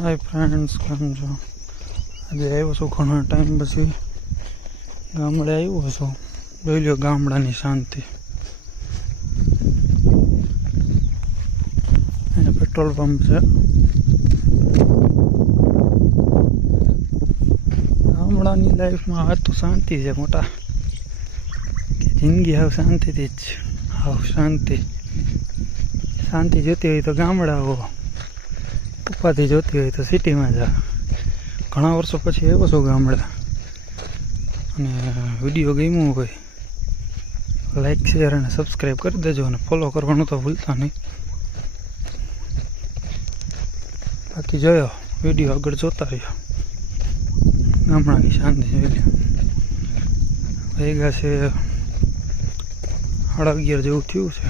Hi friends, केम छो? आज आव्यो छो घणा टाइम पछी गामडे आव्यो छो। જોઈ લ્યો ગામડાની શાંતિ। અહીંયા પેટ્રોલ પંપ છે। ગામડાની લાઈફમાં આ તો શાંતિ છે મોટા, કે જિંદગી હાવ શાંતિથી જ, હાવ શાંતિ। શાંતિ જોતી હોય તો ગામડા આવો, ઉપાધિ જોતી હોય તો સિટીમાં જા। ઘણા વર્ષો પછી આવ્યો છું ગામડા, અને વિડીયો ગમ્યો હોય લાઈક શેર અને સબસ્ક્રાઈબ કરી દેજો, અને ફોલો કરવાનું તો ભૂલતા નહીં। બાકી જોયો વિડીયો આગળ જોતા રહ્યો। ગામડાની શાંતિ જોઈ લે। વાગ્યા છે 11:30 જેવું થયું છે।